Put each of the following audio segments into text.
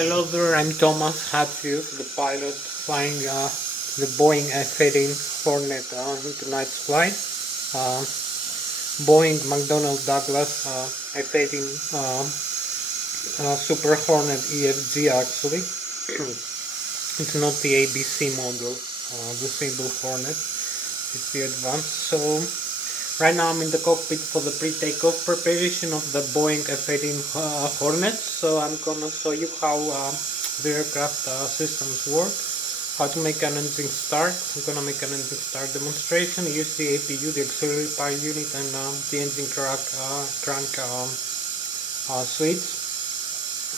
Hello there, I'm Thomas Hatsios, the pilot flying the Boeing F-18 Hornet in tonight's flight. Uh, Boeing McDonnell Douglas F-18 Super Hornet EFG actually. It's not the ABC model, the simple Hornet, it's the advanced. So right now I'm in the cockpit for the pre-takeoff preparation of the Boeing F-18 Hornet. So I'm gonna show you how the aircraft systems work, how to make an engine start. I'm gonna make an engine start demonstration, use the APU, the auxiliary power unit, and the engine crank switch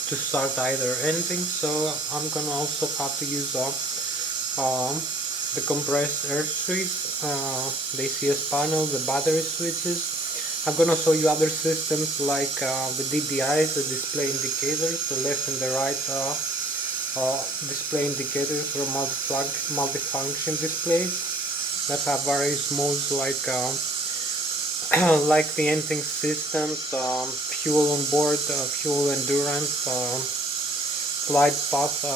to start either engine. So I'm gonna also have to use the compressed air switch, the ACS panel, the battery switches. I'm gonna show you other systems like the DDIs, the display indicators, the left and the right display indicators or multifunction displays that have various modes like like the engine systems, fuel on board, fuel endurance, flight path,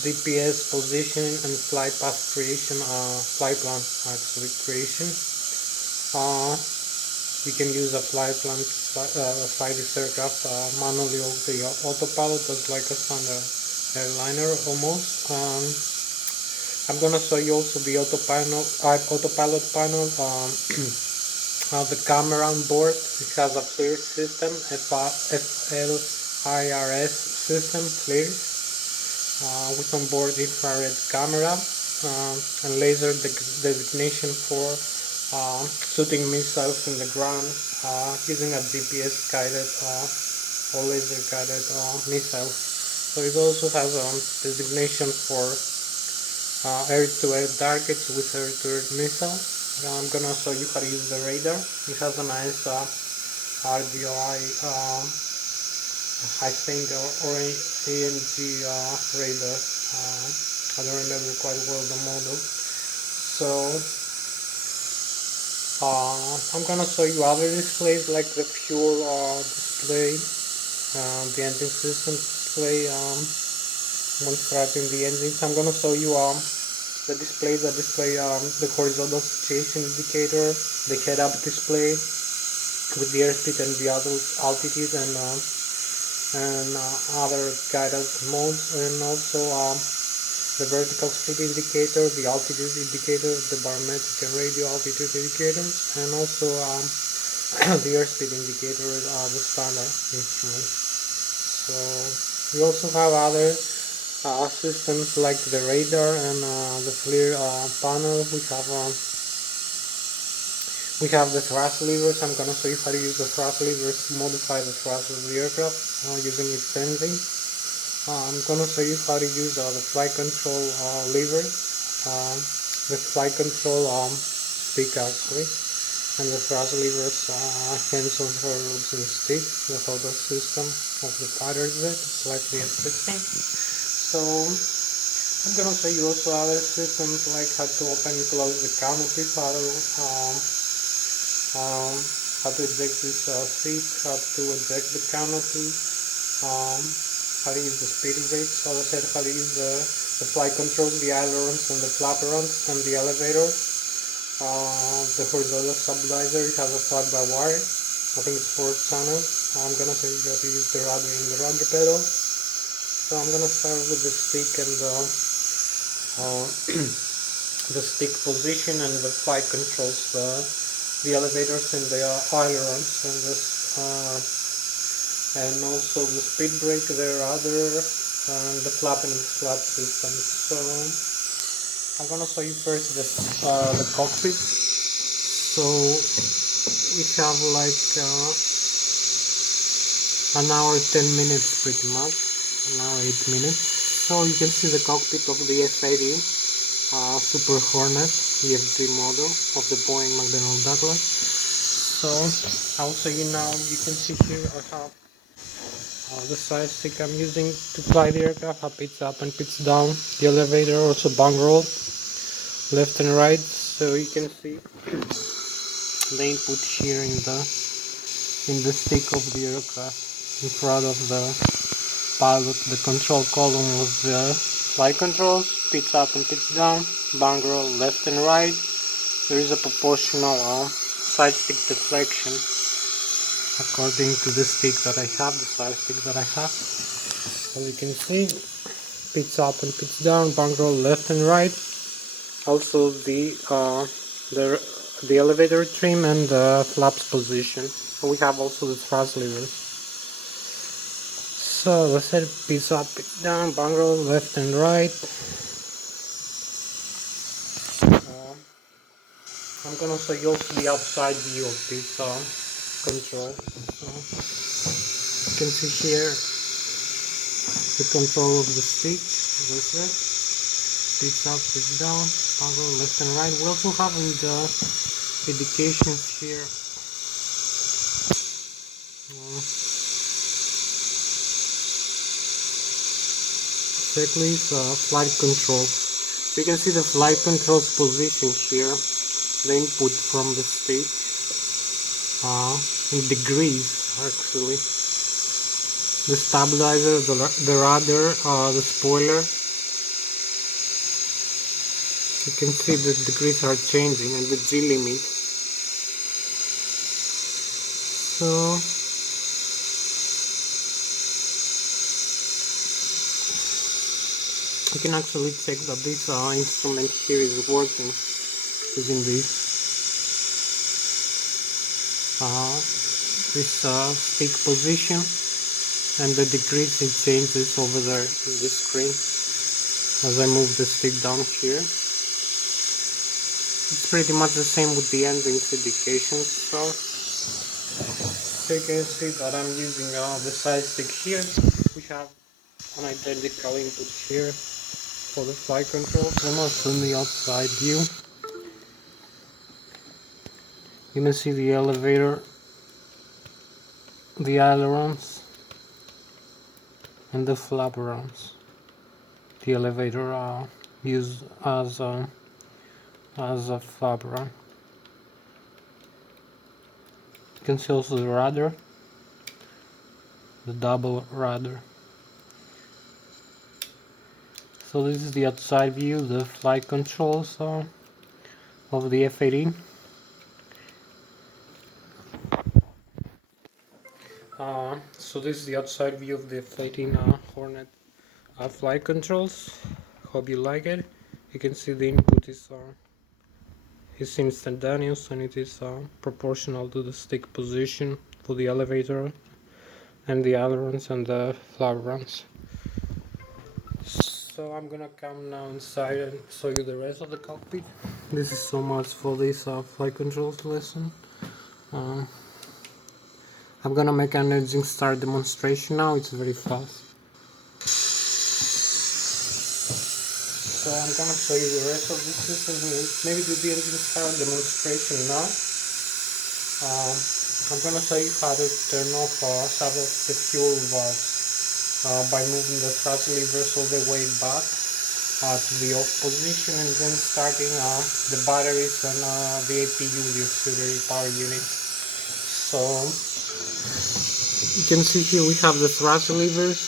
GPS positioning, and flight path creation, flight plan actually creation. We can use a flight plan, fly this aircraft manually over the autopilot, just like a standard airliner almost. I'm gonna show you also the autopilot panel. The camera on board, it has a FLIR system, FLIRS system, FLIRS, with onboard infrared camera and laser designation for shooting missiles in the ground using a GPS guided or laser guided missile. So it also has designation for air-to-air targets with air-to-air missiles. I'm gonna show you how to use the radar. It has a nice RDOI, I think, or ANG radar. I don't remember quite well the model. So I'm gonna show you other displays like the fuel display, the engine system display, when starting the engines. I'm gonna show you the displays that display the horizontal situation indicator, the head-up display with the airspeed and the altitude and other guidance modes, and also the vertical speed indicator, the altitude indicator, the barometric and radio altitude indicators, and also the airspeed indicator, the standard instrument. So we also have other systems like the radar and the FLIR panel. We have the thrust levers. I'm gonna show you how to use the thrust levers to modify the thrust of the aircraft using its engine. I'm gonna show you how to use the flight control levers, the flight control stick actually, and the thrust levers, hands on throttles and stick, the total system of the fighter jet, it's like the F-18. So I'm gonna show you also other systems like how to open and close the canopy, how to eject this seat, how to eject the canopy, how to use the speed brakes, as I said, how to use the flight controls, the ailerons and the flaperons and the elevators, the horizontal stabilizer. It has a fly-by-wire, I think it's 4 channels. I'm gonna show you how to use the rudder and the rudder pedals. So I'm gonna start with the stick and the stick position and the flight controls, the elevators and the ailerons and and also the speed brake, the rudder and the flap and the flap system. So I'm gonna show you first the cockpit. So we have like an hour 10 minutes pretty much, an hour 8 minutes. So you can see the cockpit of the F-18 Super Hornet EFG model of the Boeing McDonnell Douglas. So I'll show you now. You can see here I have the side stick I'm using to fly the aircraft, how pitch up and pitch down, the elevator, also bang roll, left and right. So you can see the input here in the stick of the aircraft in front of the pilot, the control column of the flight controls, pitch up and pitch down, bunker left and right. There is a proportional side stick deflection according to the stick that I have, the side stick that I have. As you can see, pitch up and pitch down, bunker left and right. Also the elevator trim and the flaps position. We have also the thrust levers. So let's set pitch up, pitch down, bunker left and right. I'm gonna show you also the outside view of this control. You can see here the control of the stick, as I said. Pitch up, pitch down, bunker left and right. We also have in the indications here. Checklist flight control. So you can see the flight controls position here, the input from the stick in degrees actually. The stabilizer, the rudder, the spoiler. You can see the degrees are changing and the G limit. So you can actually check that this instrument here is working using this stick position, and the degrees it changes over there in the screen as I move the stick down here. It's pretty much the same with the engines indications. So you can see that I'm using the side stick here. We have an identical input here for the flight controls. And also in the outside view, you can see the elevator, the ailerons, and the flaperons. The elevator used as a flaperon. You can see also the rudder, the double rudder. So this is the outside view, the flight controls of the F-18. So this is the outside view of the F-18 Hornet flight controls. Hope you like it. You can see the input is instantaneous, and it is proportional to the stick position for the elevator and the ailerons and the flaperons. So I'm gonna come now inside and show you the rest of the cockpit. This is so much for this flight controls lesson. I'm gonna make an engine start demonstration now. It's very fast. So I'm gonna show you the rest of the system. Maybe do the engine start demonstration now. I'm gonna show you how to turn off shut off the fuel valves by moving the thrust levers all the way back to the off position, and then starting the batteries and the APU, the auxiliary power unit. So you can see here we have the thrust levers.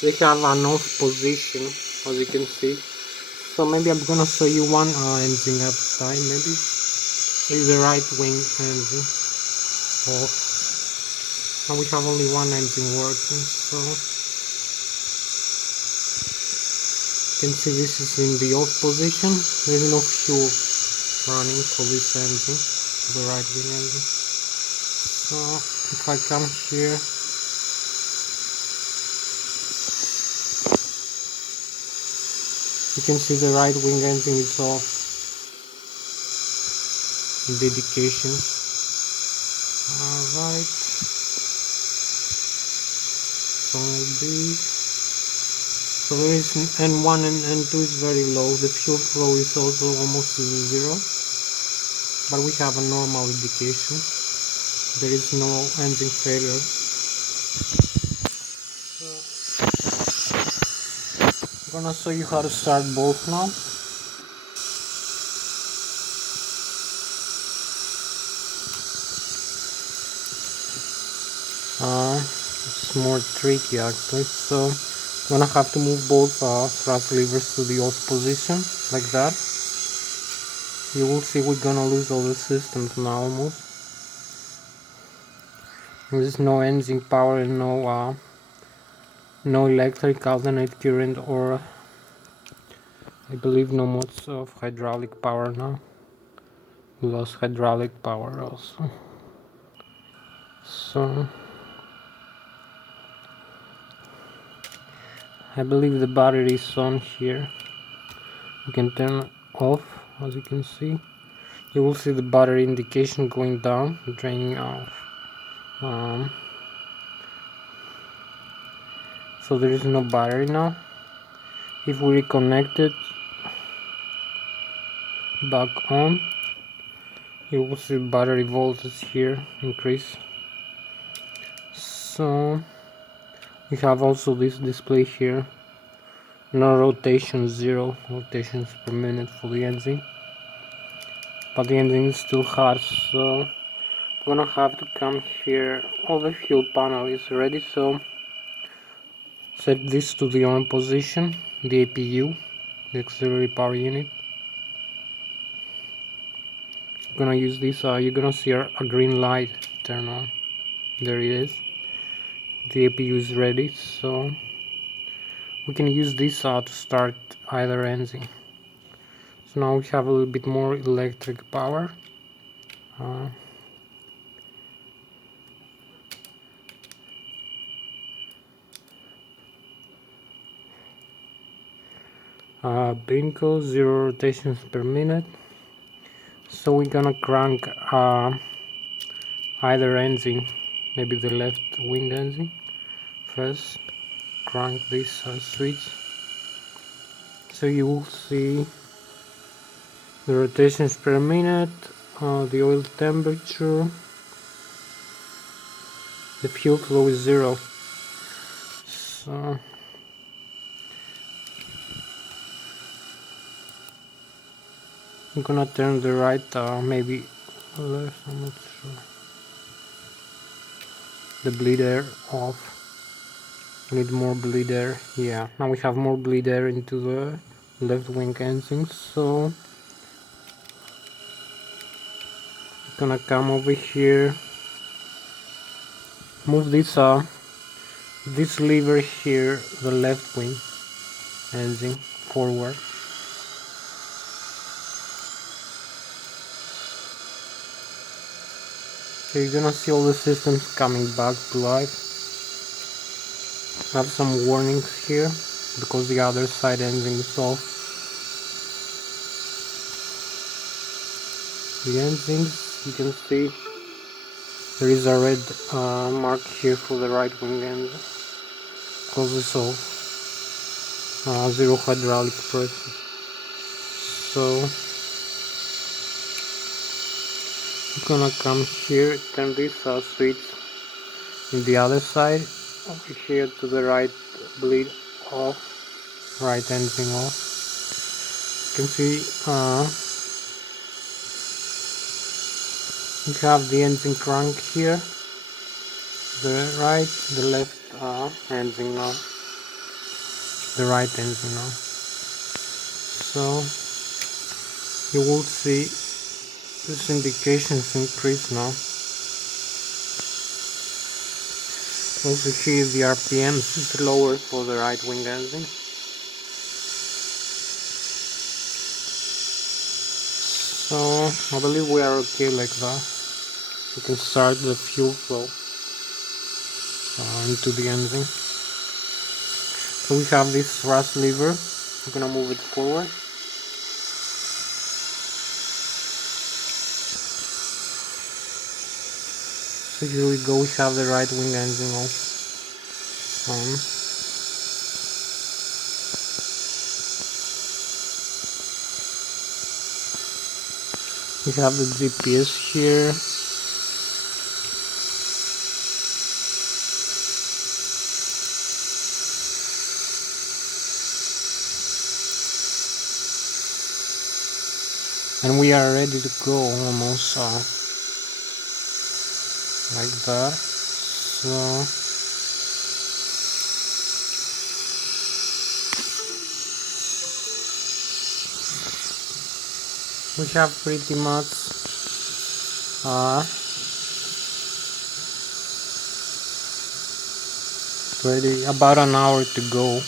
They have an off position, as you can see. So maybe I'm gonna show you one engine at a time. Maybe is the right wing engine off, and we have only one engine working. So you can see this is in the off position. There is no fuel running for this engine, the right wing engine. So if I come here, you can see the right wing engine is off in the indications. Alright, so there is N1 and N2 is very low. The fuel flow is also almost zero, but we have a normal indication. There is no engine failure. I'm gonna show you how to start both now. it's more tricky actually. So I'm gonna have to move both thrust levers to the off position, like that. You will see we're gonna lose all the systems now almost. There's no engine power and no electric alternate current, or I believe no modes of hydraulic power now. We lost hydraulic power also. So I believe the battery is on here. You can turn it off, as you can see. You will see the battery indication going down, draining off. So there is no battery now. If we reconnect it back on, you will see battery voltage here increase. So we have also this display here. No rotation, 0 rotations per minute for the engine. But the engine is still hot, so I'm gonna have to come here. All the fuel panel is ready, so set this to the on position, the APU, the auxiliary power unit. I'm gonna use this, you're gonna see a green light turn on. There it is. The APU is ready, so we can use this to start either engine. So now we have a little bit more electric power. Bingo, 0 rotations per minute. So we're gonna crank either engine, maybe the left wing engine first. Crank this switch, so you will see the rotations per minute, the oil temperature, the fuel flow is 0. So I'm gonna turn the right, maybe left, I'm not sure. The bleed air off. We need more bleed air. Yeah, now we have more bleed air into the left wing engine. So I'm gonna come over here, move this lever here, the left wing engine forward. So you're gonna see all the systems coming back to life. I have some warnings here because the other side engine is off. The engines, you can see there is a red mark here for the right wing engine because it's off. 0 hydraulic pressure. So I'm gonna come here, turn this switch in the other side, over here to the right, bleed off, right engine off. You can see you have the engine crank here, the right, the left engine now, the right engine now. So you will see this indications increase now. Also here the RPMs is lower for the right wing engine. So I believe we are okay like that. We can start the fuel flow into the engine. So we have this thrust lever. I'm gonna move it forward. So here we go, we have the right wing engine on. We have the GPS here. And we are ready to go almost like that. So we have pretty much ready, about an hour to go.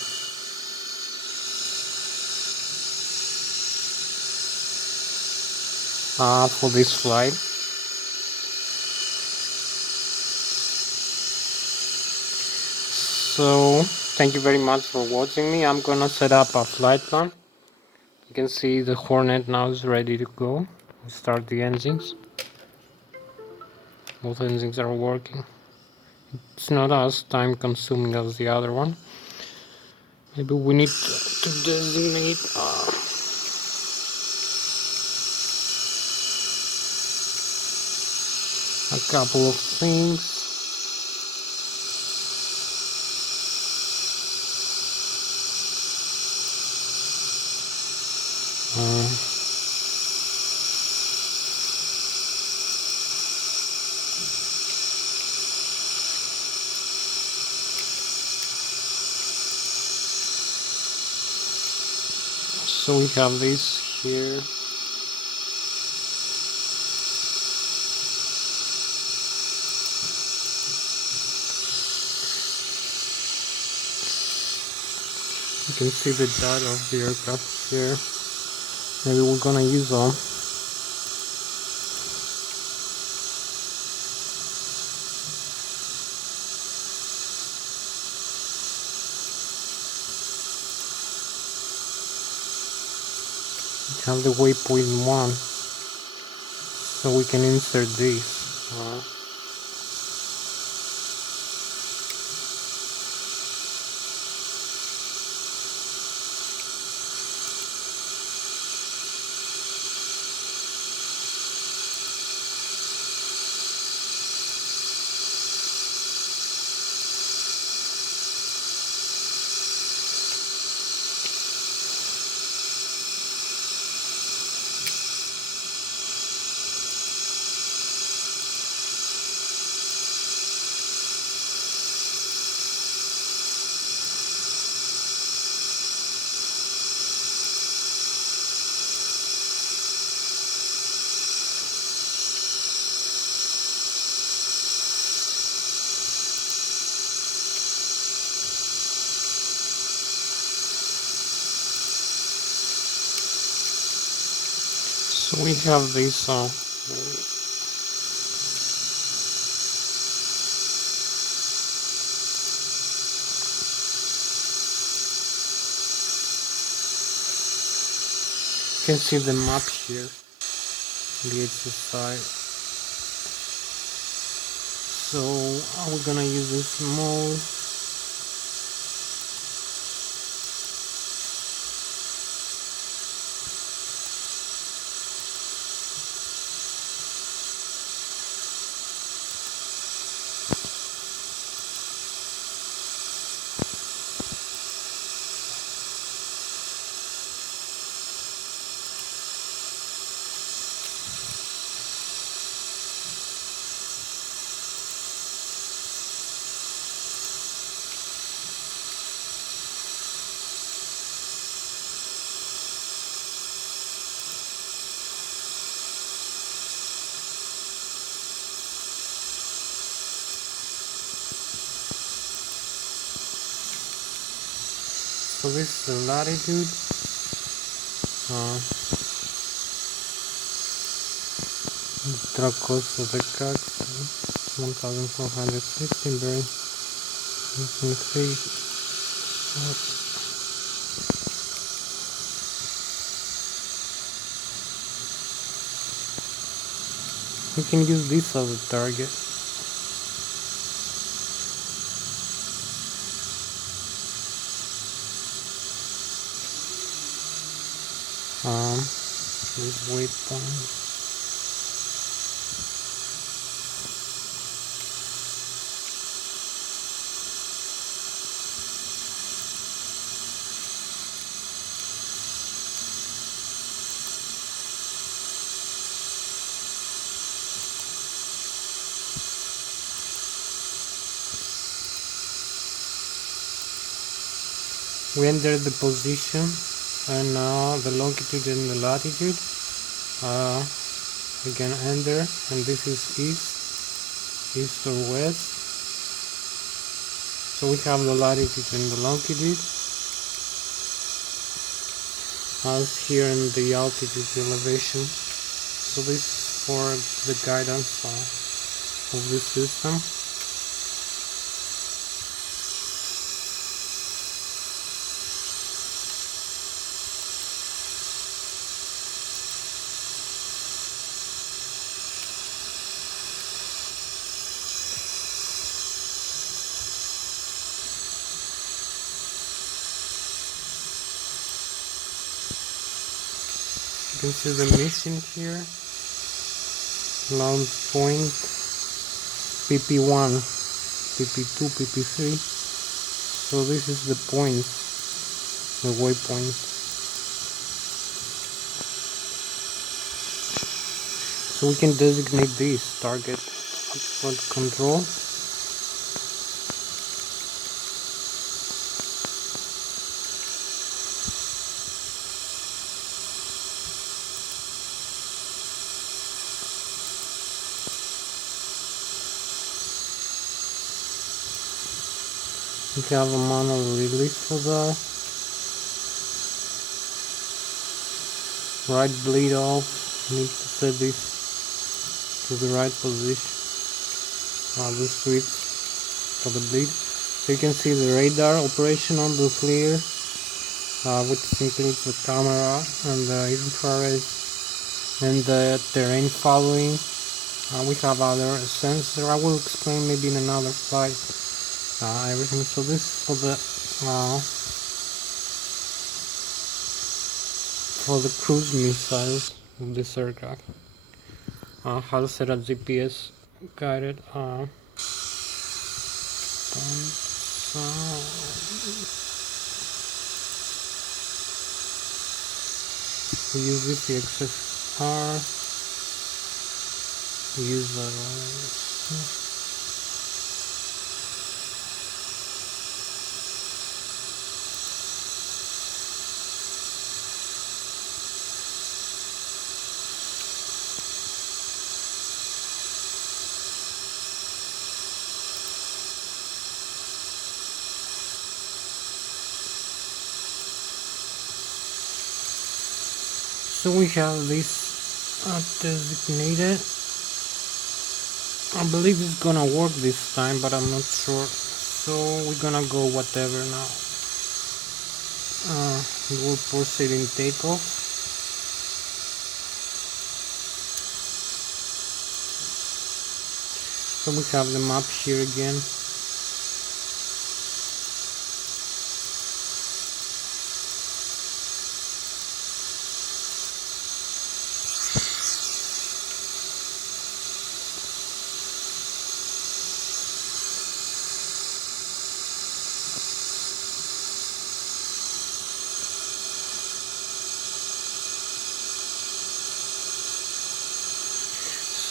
For this flight. So thank you very much for watching me. I'm gonna set up a flight plan. You can see the Hornet now is ready to go. We start the engines. Both engines are working. It's not as time consuming as the other one. Maybe we need to designate a couple of things. So we have this here. You can see the data of the aircraft here. Maybe we're gonna use them. We have the waypoint 1, so we can insert this. So we have this you can see the map here, the HSI. So we're gonna use this mode. So this is the latitude. Drag cost of the cut 1416 bearing 3. We can use this as a target. This waypoint. We enter the position and now the longitude and the latitude. we can enter, and this is east or west. So we have the latitude and the longitude, as here in the altitude elevation. So this is for the guidance of this system. You can see the mission here, launch point PP1, PP2, PP3. So this is the point, the waypoint. So we can designate this target for control. We have a manual release for that. Right bleed off. Need to set this to the right position. The switch for the bleed. So you can see the radar operation on the FLIR, which includes the camera and the infrared and the terrain following. We have other sensors. I will explain maybe in another slide. Everything. So this is for the cruise missiles of this aircraft. How to set up GPS guided. We use this XFR. We use the So we have this designated. I believe it's gonna work this time, but I'm not sure. So we're gonna go whatever now. We'll proceed in takeoff. So we have the map here again.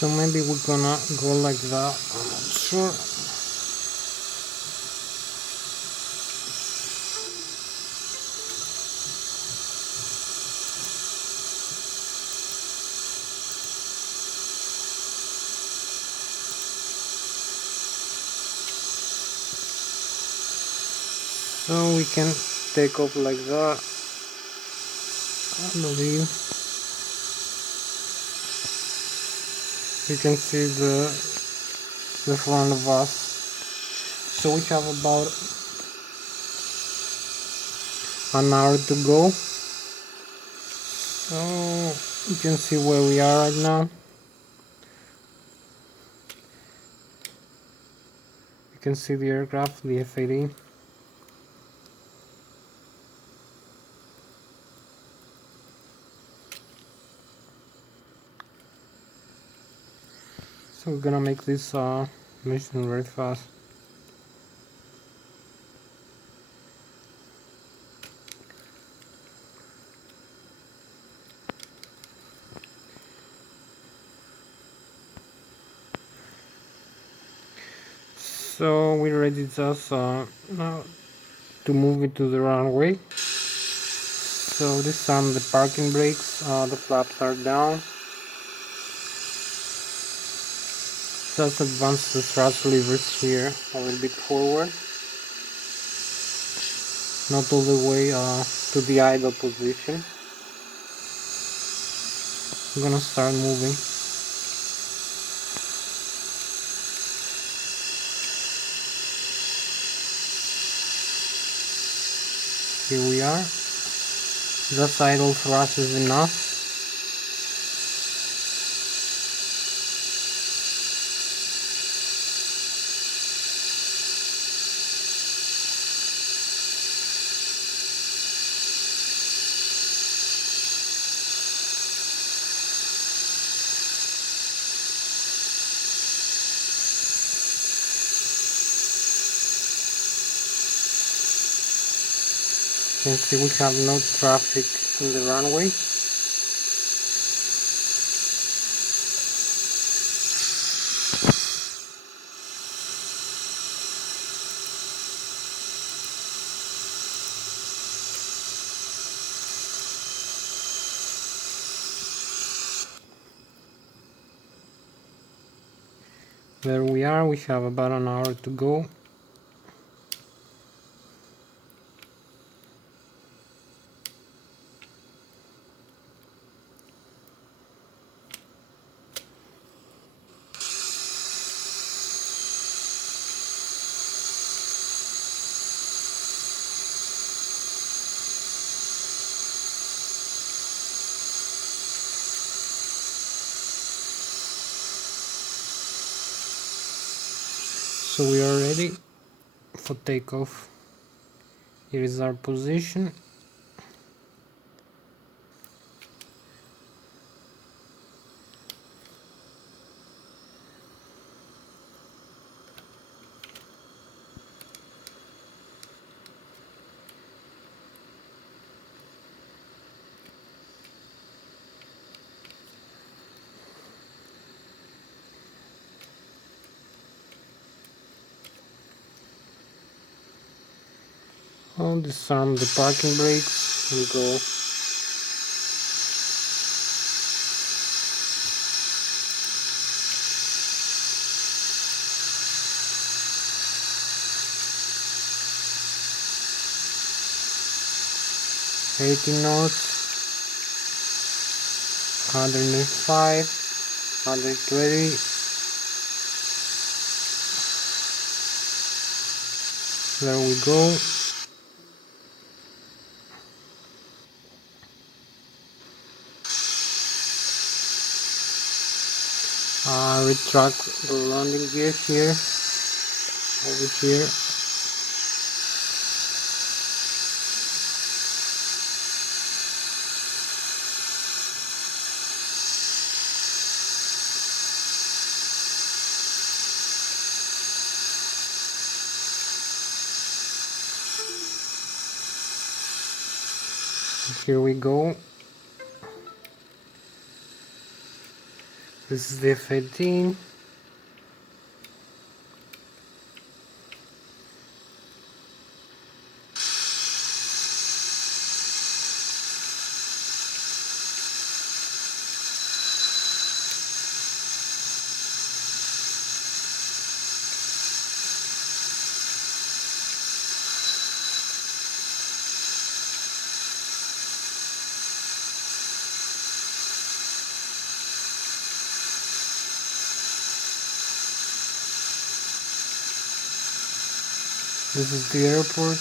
So maybe we're gonna go like that. I'm not sure. So we can take off like that, I believe. You can see the front of us. So we have about an hour to go. So you can see where we are right now. You can see the aircraft, the F-18. So we're gonna make this mission very fast. So we're ready just now to move it to the runway. So this time the parking brakes, the flaps are down. Just advance the thrust levers here a little bit forward, not all the way to the idle position. I'm gonna start moving. Here we are. Just idle thrust is enough. You can see we have no traffic in the runway. There we are, we have about an hour to go. So we are ready for takeoff. Here is our position. I'll disarm the parking brakes and go. Eighty knots, 105, 120. There we go. Retract the landing gear here, over here. Here we go. This is the F-18. This is the airport.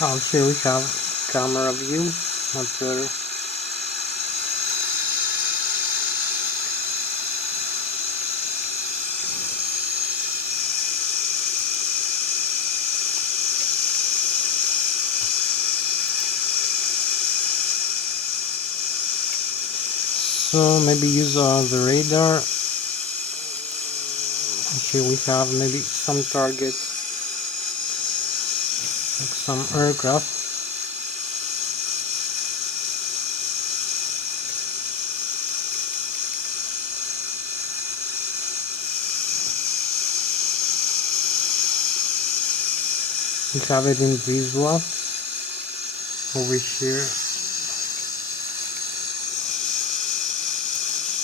Here we have camera view, much better. So maybe use the radar. Here we have maybe some targets, like some aircraft. We have it in visual over here.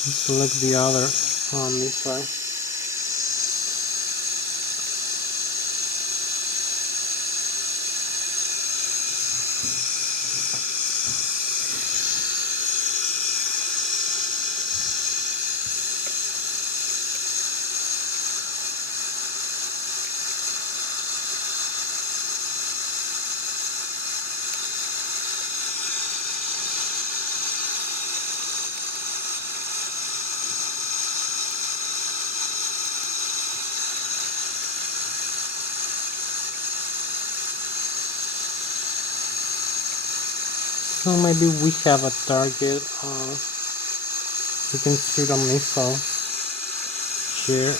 Select the other missile. So maybe we have a target. You can see the missile here.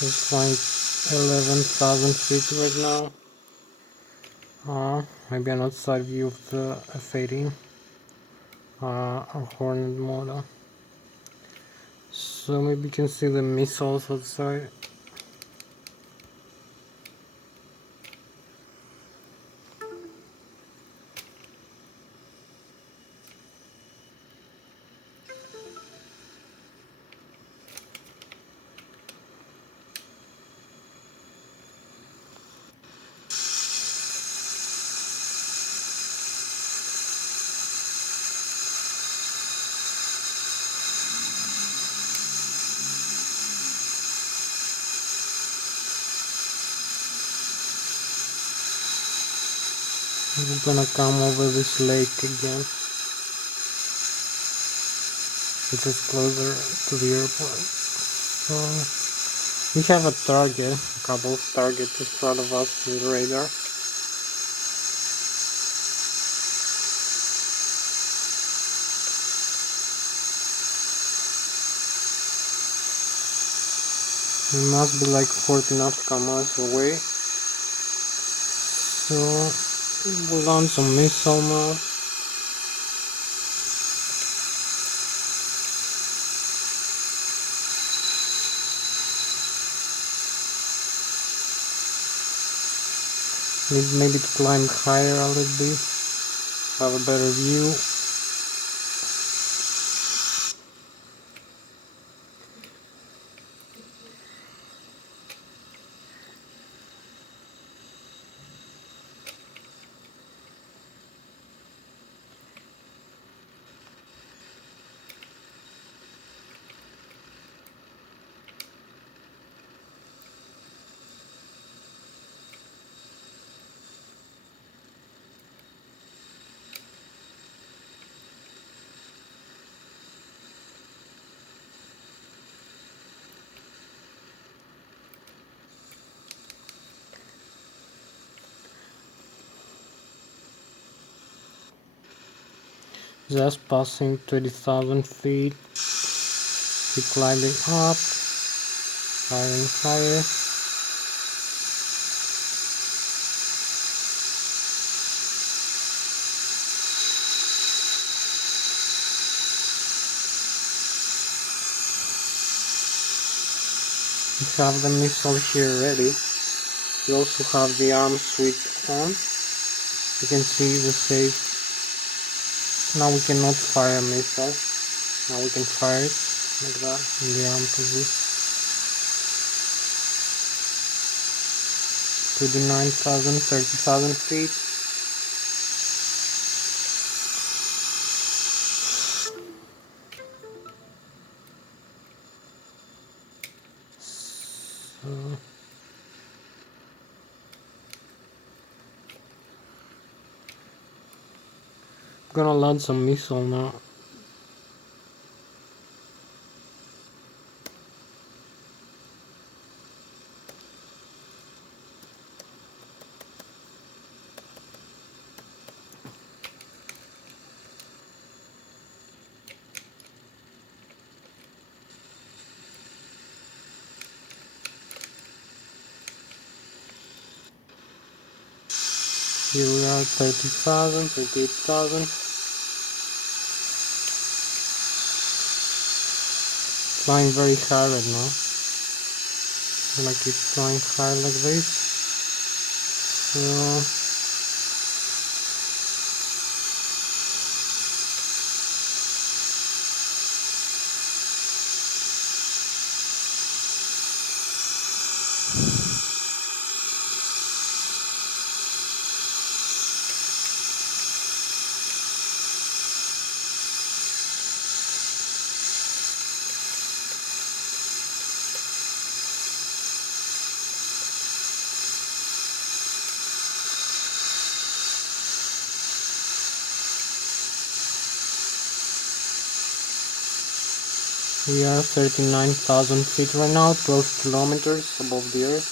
It's flying 11,000 feet right now. Maybe an outside view of the F-18 or Hornet model. So maybe you can see the missiles outside. We're gonna come over this lake again. It's just closer to the airport. So we have a target, a couple of targets in front of us with radar. We must be like 40 nautical miles away. So we'll launch some missile now. Need maybe to climb higher a little bit, have a better view. Just passing 20,000 feet. Keep climbing up, higher and higher. We have the missile here ready. We also have the arm switch on. You can see the safe. Now we cannot fire a missile. Now we can fire it like that in the arm position. 29,000, 30,000 feet. So Gonna launch some missile now. Here we are, 30,000, 38,000. Flying very high right now. I'm gonna keep flying high like this. So we are 39,000 feet right now, 12 kilometers above the earth.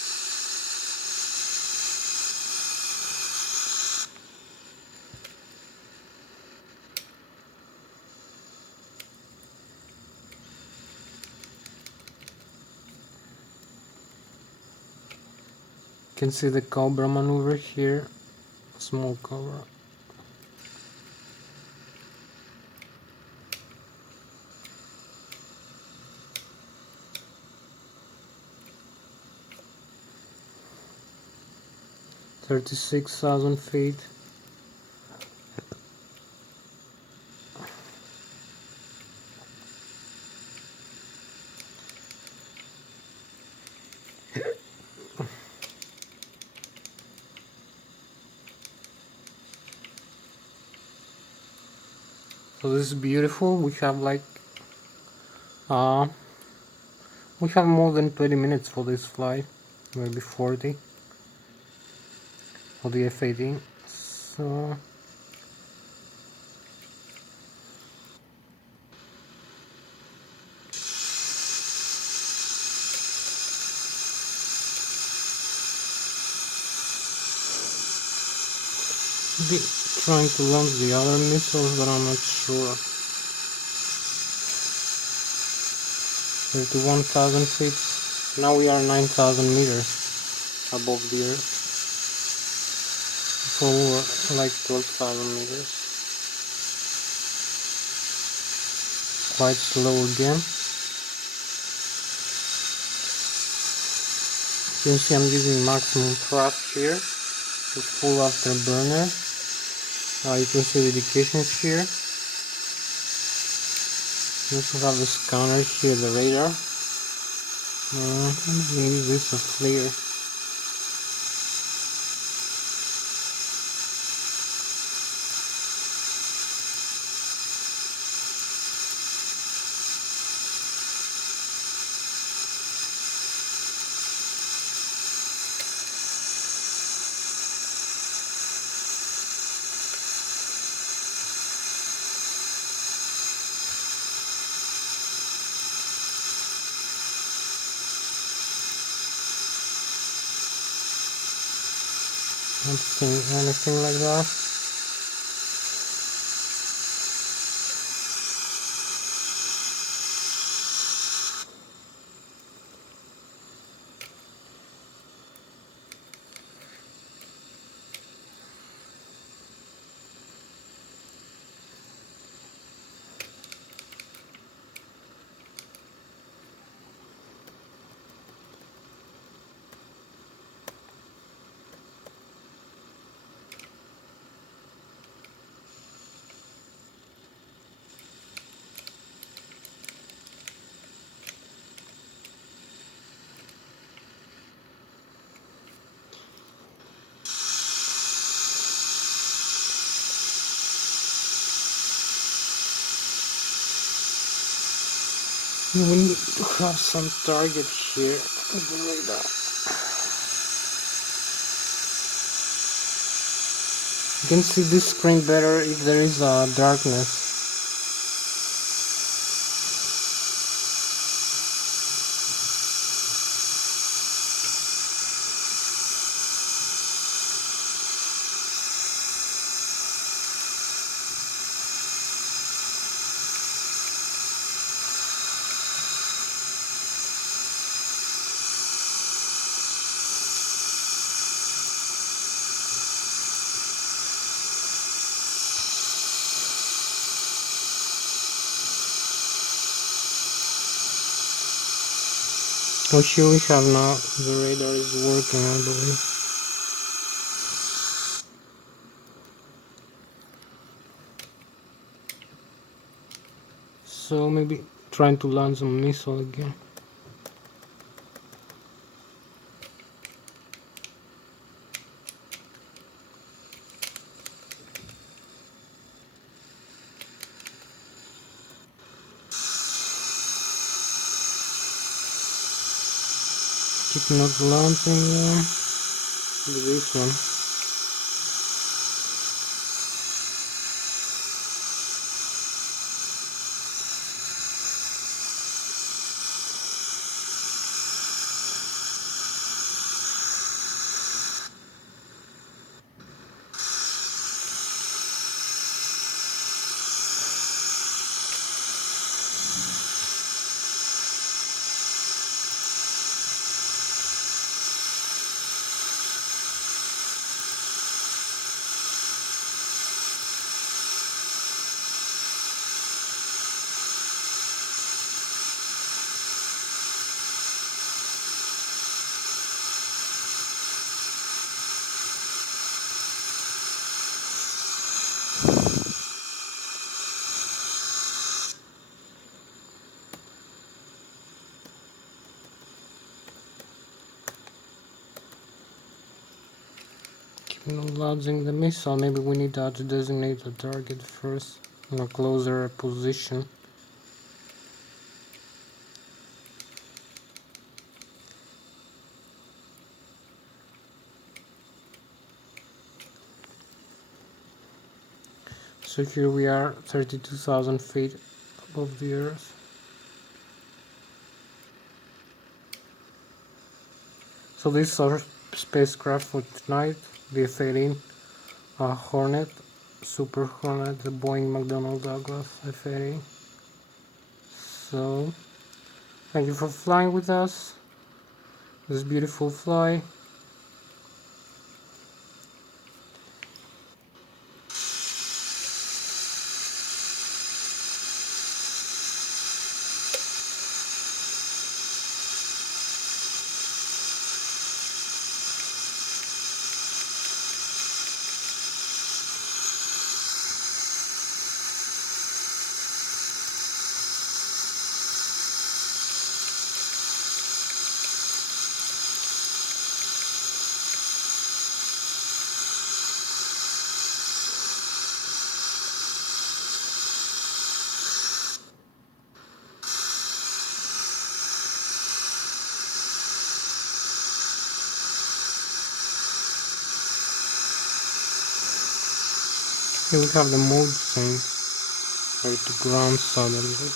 You can see the Cobra maneuver here, small Cobra. $36,000 feet. So this is beautiful. We have we have more than 20 minutes for this flight, maybe 40 for the F-18. So trying to launch the other missiles, but I'm not sure. 31,000 feet. Now we are 9,000 meters above the earth. So we're like 12,000 meters. Quite slow again. You can see I'm using maximum thrust here. It's full afterburner. You can see the indications here. We also have the scanner here, the radar. I'm going to use this as flare. Not seeing anything like that. We need to have some target here with the radar. You can see this screen better if there is darkness. Oh, here we have now, the radar is working, I believe. So maybe trying to launch some missile again. Keep not launching this one. Not launching the missile, maybe we need to designate the target first in a closer position. So here we are 32,000 feet above the earth. So this is our spacecraft for tonight, the F-18 Hornet, Super Hornet, the Boeing McDonnell Douglas F-18. So thank you for flying with us, this beautiful flight. Here we have the mode thing, ready to ground suddenly.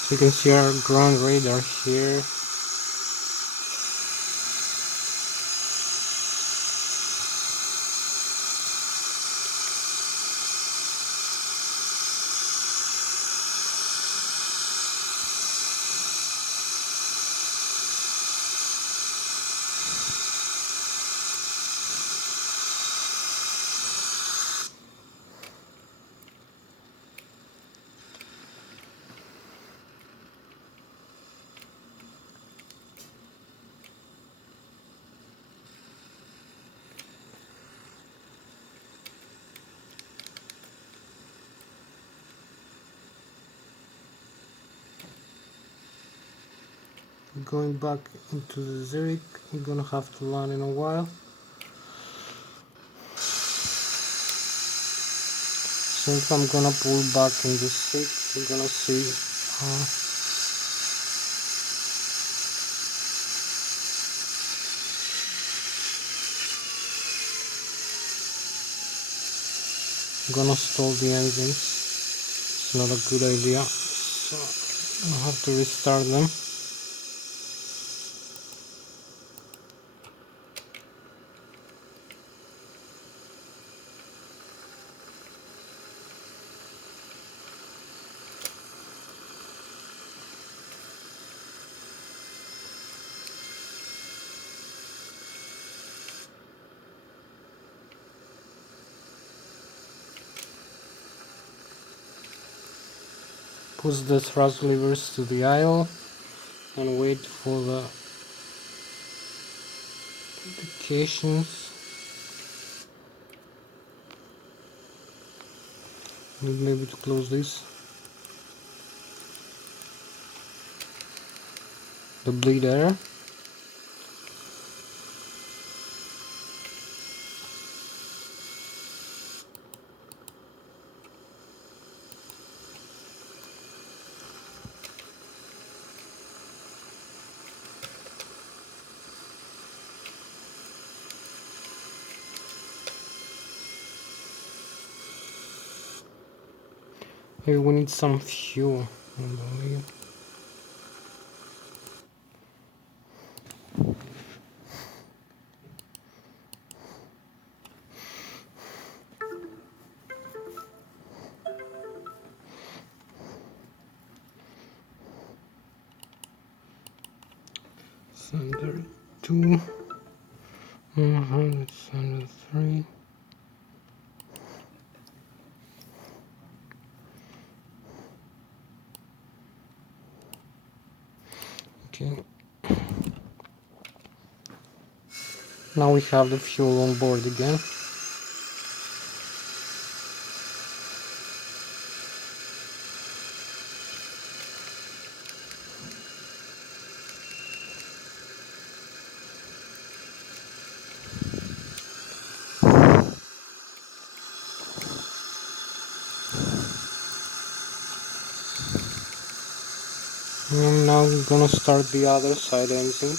So you can see our ground radar here. Going back into the Zurich, we're gonna have to land in a while. So if I'm gonna pull back in the 6, you're gonna see I'm gonna stall the engines. It's not a good idea, so I have to restart them. Push the thrust levers to the idle and wait for the indications. Need maybe to close this. The bleed air. Hey, we need some fuel, I believe. Center 2, center 3. Okay. Now we have the fuel on board again. And now we're gonna start the other side engine.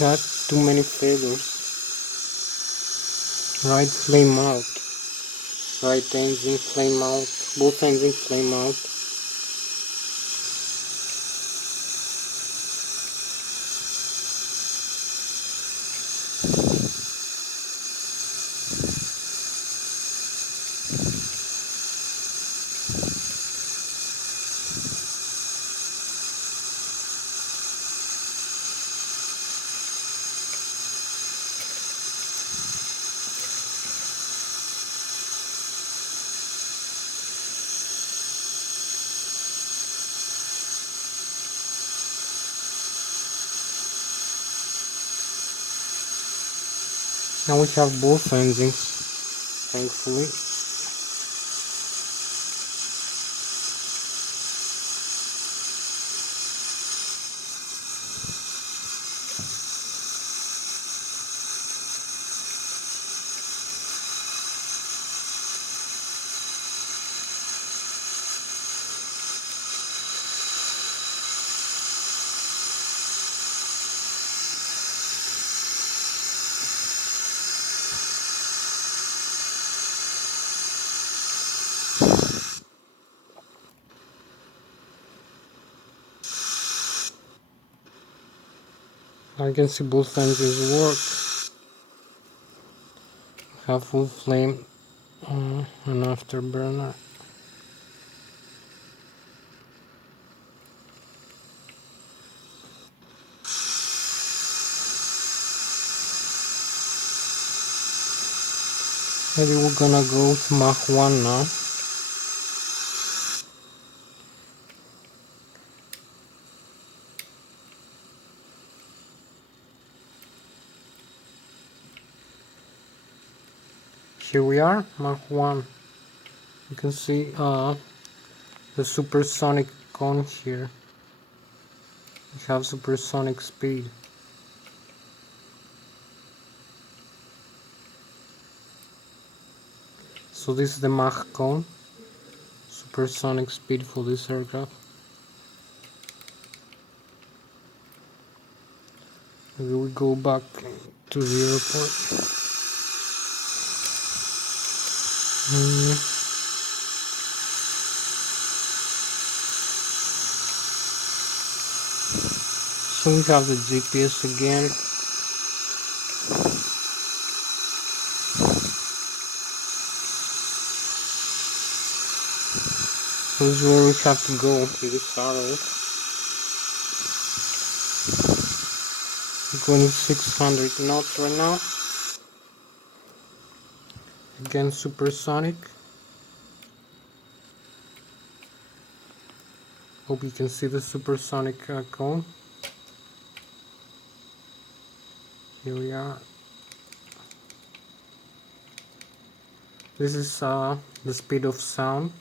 Got too many failures. Right flame out. Right engine flame out. Both engines flame out. Now we have both engines, thankfully. I can see both engines work. Have full flame and afterburner. Maybe we're gonna go to Mach 1 now. Here we are, Mach 1. You can see the supersonic cone here. We have supersonic speed. So this is the Mach cone, supersonic speed for this aircraft. Maybe we go back to the airport. So we have the GPS again. This is where we have to go, this arrow. We're going 600 knots right now. Again, supersonic. Hope you can see the supersonic cone. Here we are. This is the speed of sound,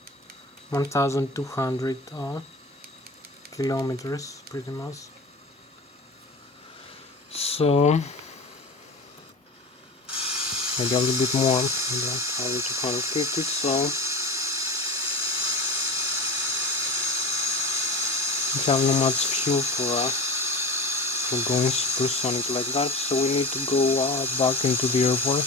1,200 kilometers, pretty much. So maybe a little bit more, maybe 1,250. So we have not much fuel for going supersonic like that, so we need to go back into the airport.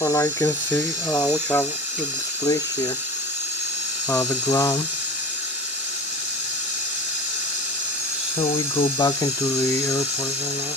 Well, now you can see we have the display here, the ground. So we go back into the airport right now.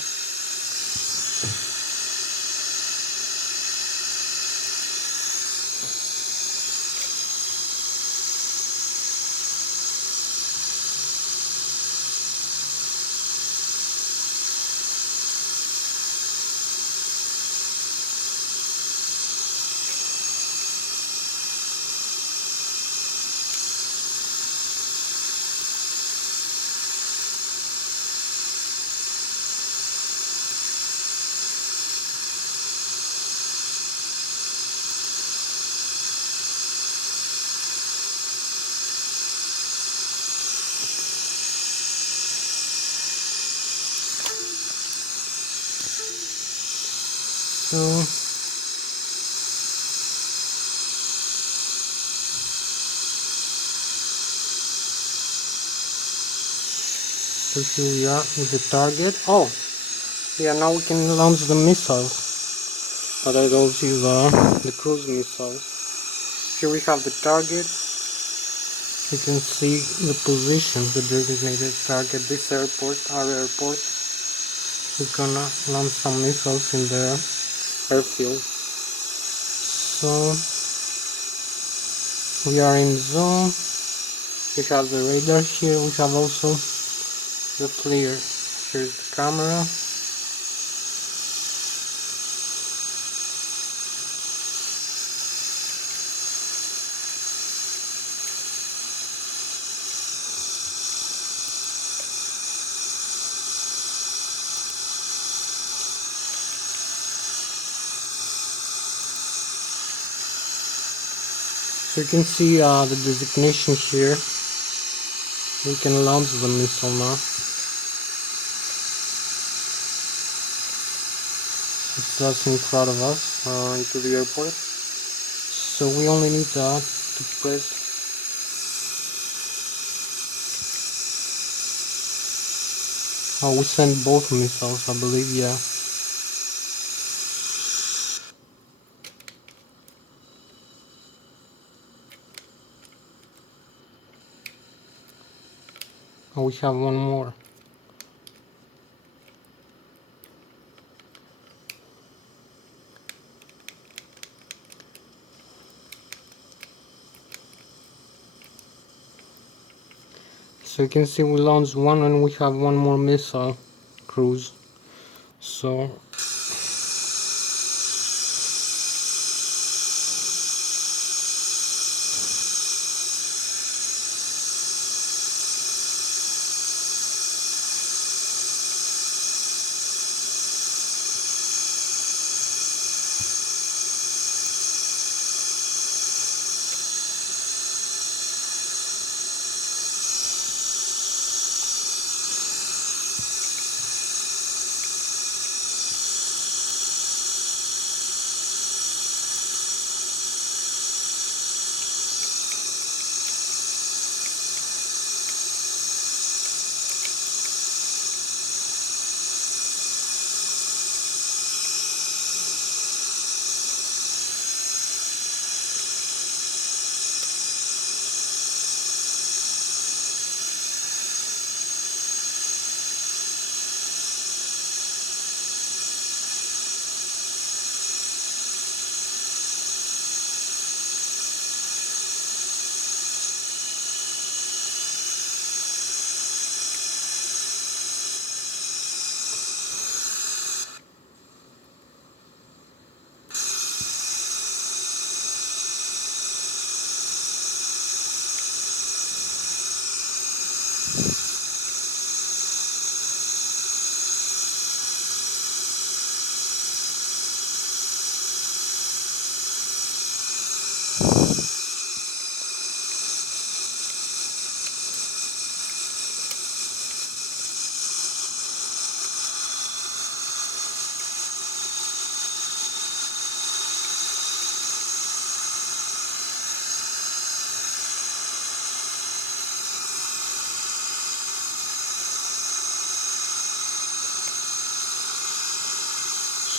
So here we are with the target. Oh, yeah, now we can launch the missiles. But I don't see the cruise missiles. Here we have the target. You can see the position, the designated target. This airport, our airport. We're gonna launch some missiles in the airfield. So we are in zone. We have the radar here. We have also the FLIR. Here's the camera. So you can see the designation here. We can launch the missile now. It's just in front of us into the airport. So we only need to press. Oh, we sent both missiles, I believe, yeah. Oh, we have one more. So you can see we launched one and we have one more missile cruise. So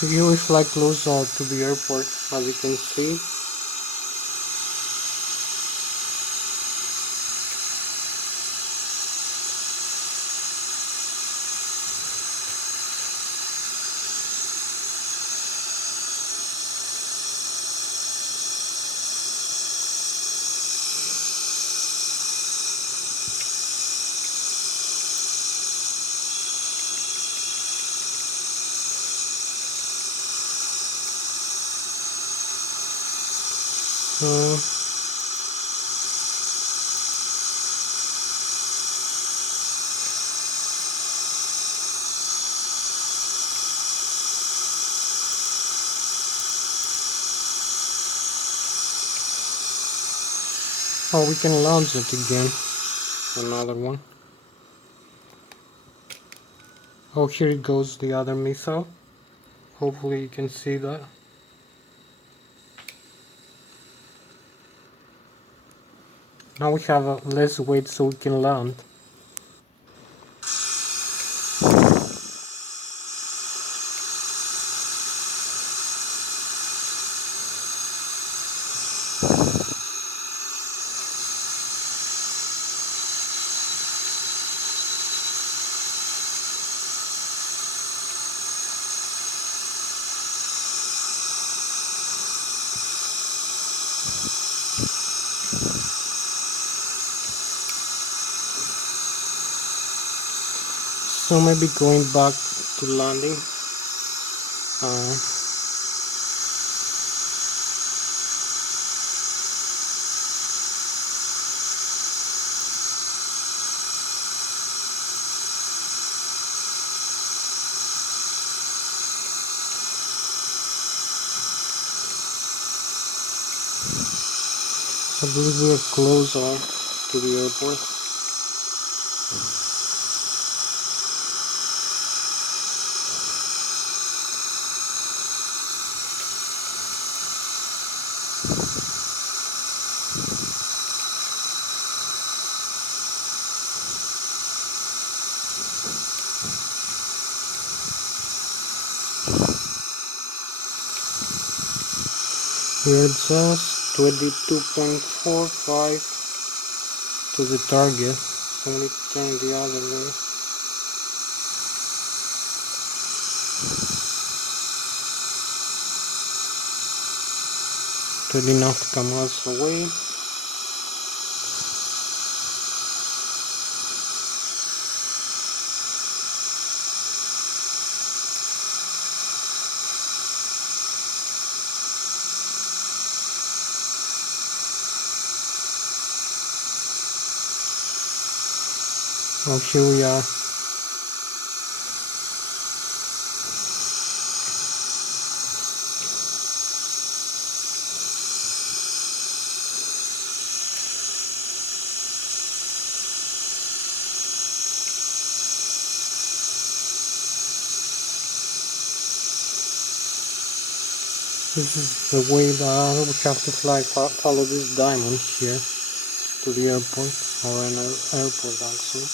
here we fly close to the airport, as you can see. Oh, we can launch it again. Another one. Oh, here it goes, the other missile. Hopefully you can see that. Now we have less weight so we can land. So maybe going back to landing. I believe we are closer to the airport. Here it says 22.45 to the target, so we need to turn the other way. Good enough to come all the way. Oh, here we are. This is the way that we have to fly, follow this diamond here to the airport, or an airport actually.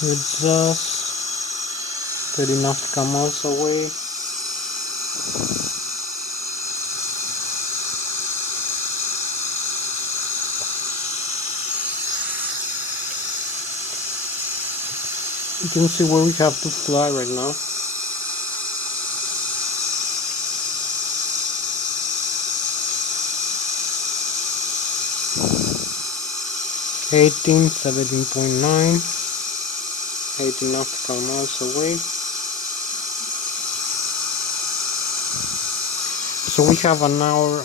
It's just good enough to come all the way. You can see where we have to fly right now. (18, 17.9), 8 enough to come all the way. So we have an hour,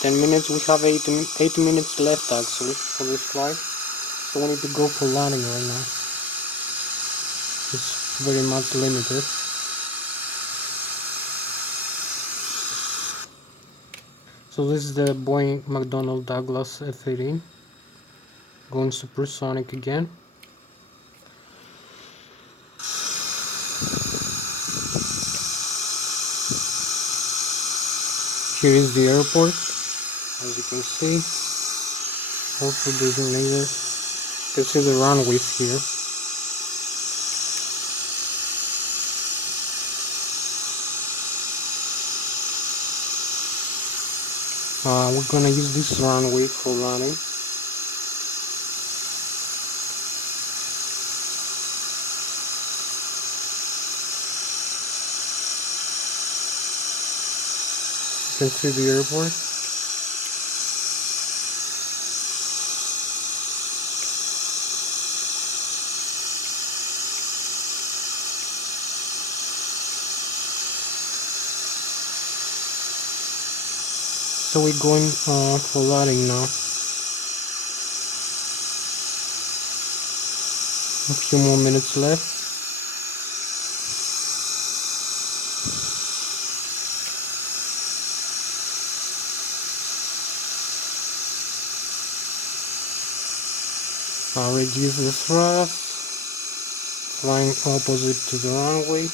10 minutes, we have 8 minutes left actually for this flight. So we need to go for landing right now. It's very much limited. So this is the Boeing McDonnell Douglas F-18 going supersonic again. Here is the airport, as you can see. Also designated. You can see the runways here. We're gonna use this runway for landing. You can see the airport. So we're going for landing now. A few more minutes left. I'll reduce the thrust, flying opposite to the runway.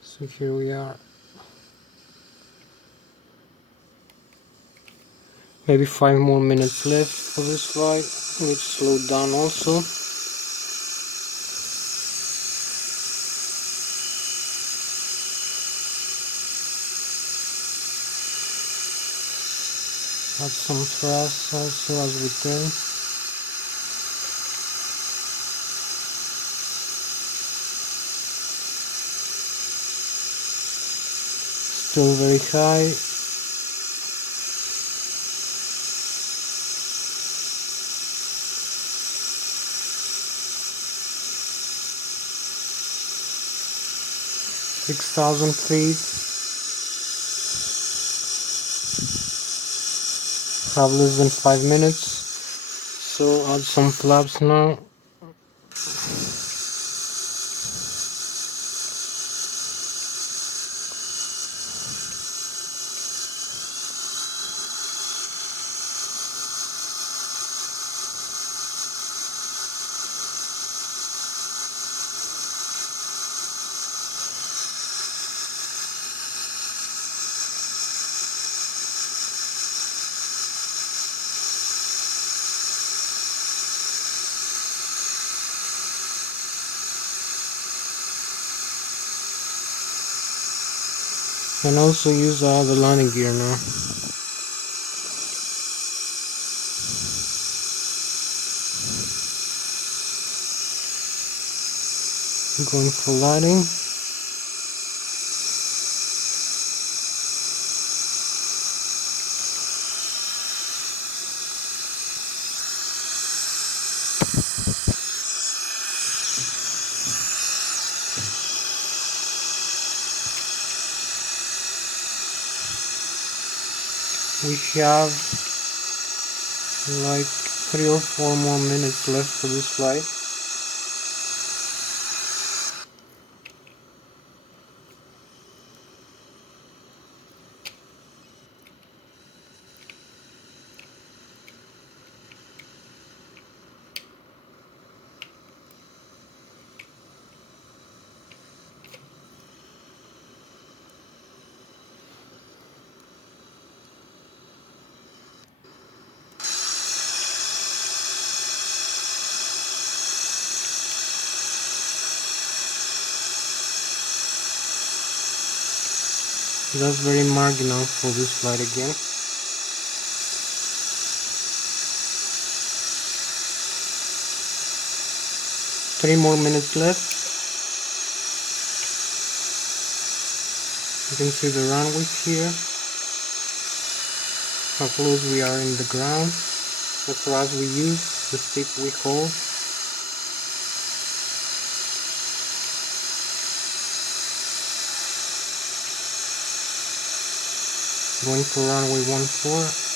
So here we are. Maybe 5 more minutes left for this flight. Let's slow down also. Add some thrust also as we turn. Still very high. (6,000 feet). Have less than 5 minutes. So add some flaps now. And also use the landing gear now. Going for lighting. We have like 3 or 4 more minutes left for this flight. That's very marginal for this flight again. 3 more minutes left. You can see the runway here, how close we are in the ground, the thrust we use, the stick we hold. Going for runway 14.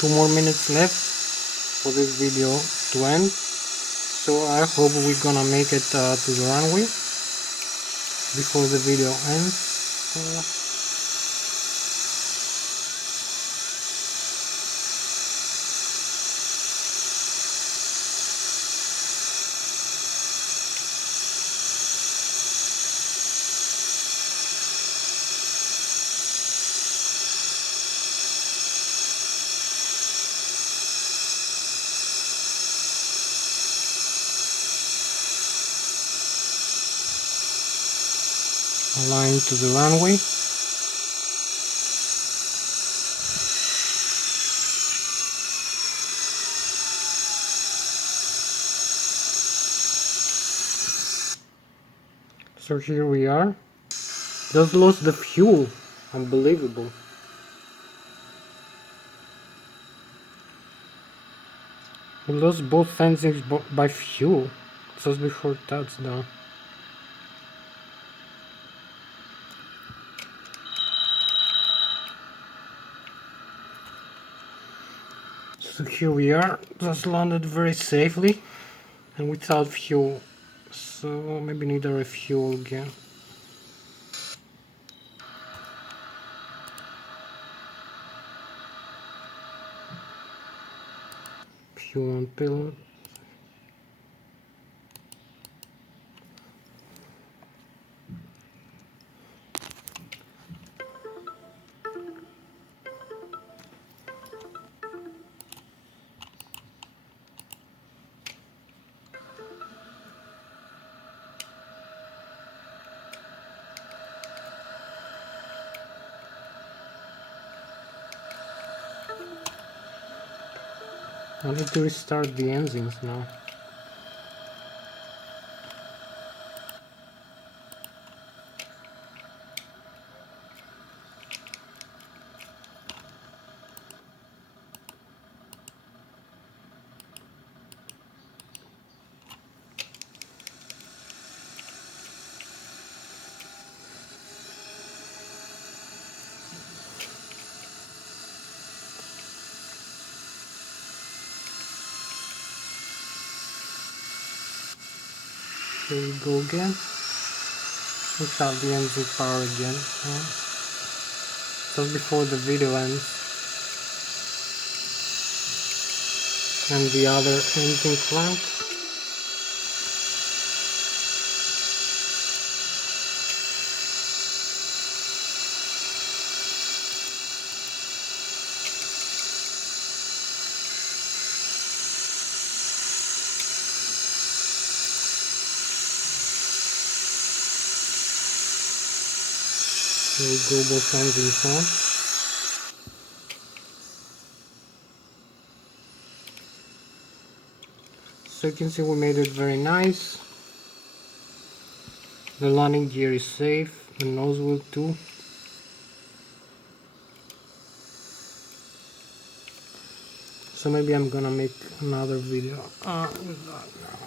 2 more minutes left for this video to end, so I hope we're gonna make it to the runway before the video ends. Align to the runway. So here we are. Just lost the fuel. Unbelievable. We lost both engines by fuel just before touchdown. So here we are, just landed very safely and without fuel, so maybe need a refuel again. Fuel on payload. I need to restart the engines now. Here we go again. We have the engine power again. just before the video ends. And the other engine clamp. We'll go both engines on. So you can see we made it very nice. The landing gear is safe, the nose wheel too. So maybe I'm gonna make another video with that now.